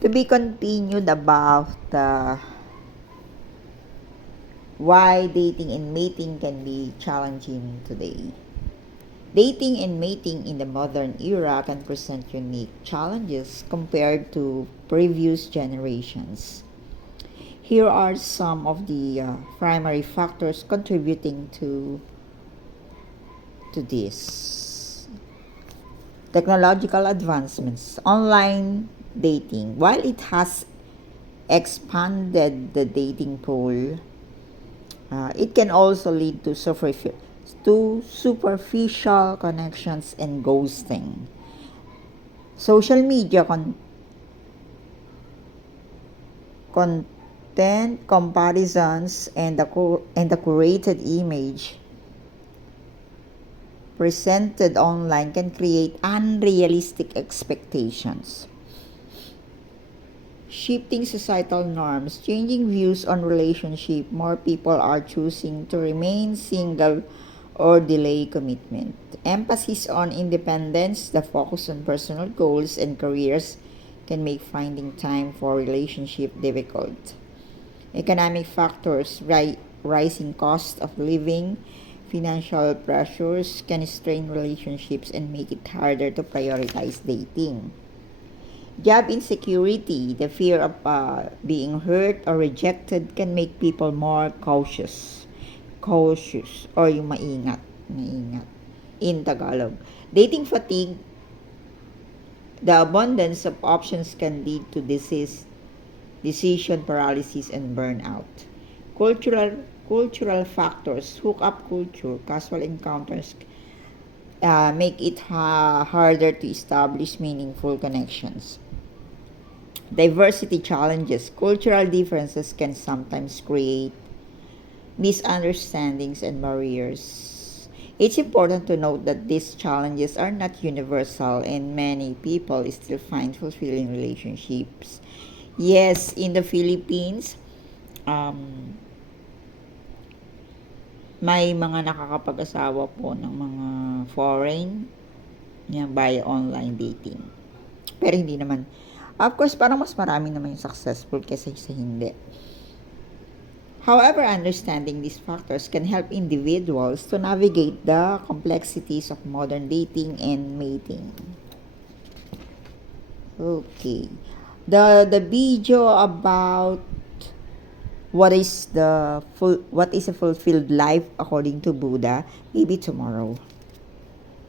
To be continued about why dating and mating can be challenging today. Dating and mating in the modern era can present unique challenges compared to previous generations. Here are some of the primary factors contributing to this. Technological advancements, online dating. While it has expanded the dating pool, it can also lead to superficial connections and ghosting. Social media content comparisons and the curated image presented online can create unrealistic expectations. Shifting societal norms, changing views on relationship, more people are choosing to remain single or delay commitment. Emphasis on independence, the focus on personal goals and careers can make finding time for relationship difficult. Economic factors, rising cost of living, financial pressures can strain relationships and make it harder to prioritize dating. Job insecurity, the fear of being hurt or rejected can make people more cautious or yung maingat in Tagalog. Dating fatigue, the abundance of options can lead to decision paralysis and burnout. Cultural factors, hookup culture, casual encounters make it harder to establish meaningful connections. Diversity challenges, cultural differences can sometimes create misunderstandings and barriers. It's important to note that these challenges are not universal and many people still find fulfilling relationships. Yes, in the Philippines, um, may mga nakakapag-asawa po ng mga foreign yan, by online dating. Pero hindi naman. Of course, parang mas marami naman yung successful kaysa sa hindi. However, understanding these factors can help individuals to navigate the complexities of modern dating and mating. Okay. The video about what is a fulfilled life according to Buddha, maybe tomorrow.